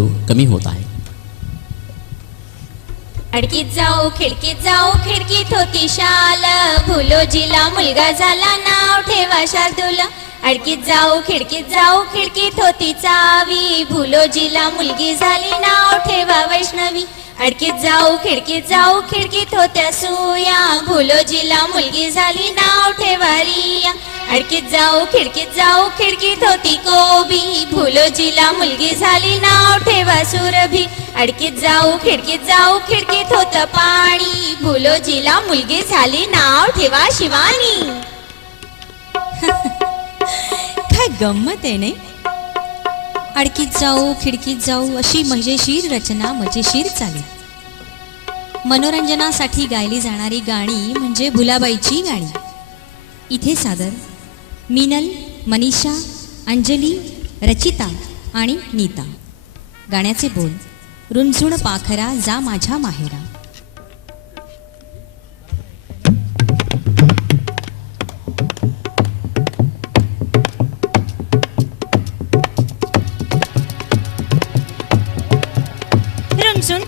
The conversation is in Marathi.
हळूहळू कमी होत आहे. अडकीत जाऊ खिडकीत होती शाल, भुलोजीला मुलगा झाला नाव ठेवा शार्दूल. अडकीत जाऊ खिडकीत होती चावी, भुलोजीला मुलगी झाली नाव ठेवा वैष्णवी. अडकीत जाऊ खिडकीत होत्या सुया, भुलोजीला मुलगी झाली नाव ठेवा रिया. अडकीत जाऊ खिडकीत होती कोबी, भुलोजीला मुलगी झाली नाव ठेवा सुरभी. अडकीत जाऊ खिडकीत होत पाणी, भुलोजीला मुलगी झाली नाव ठेवा शिवानी. काय गंमत आहे ने. अडकीत जाऊ अशी मजेशीर रचना मजेशीर चाली. मनोरंजनासाठी गायली जाणारी गाणी म्हणजे भुलाबाईची गाणी. इथे सादर मीनल, मनीषा, अंजली, रचिता आणि नीता. गाण्याचे बोल. रुंझुण पाखरा जा माझ्या माहेरा. रुंझुण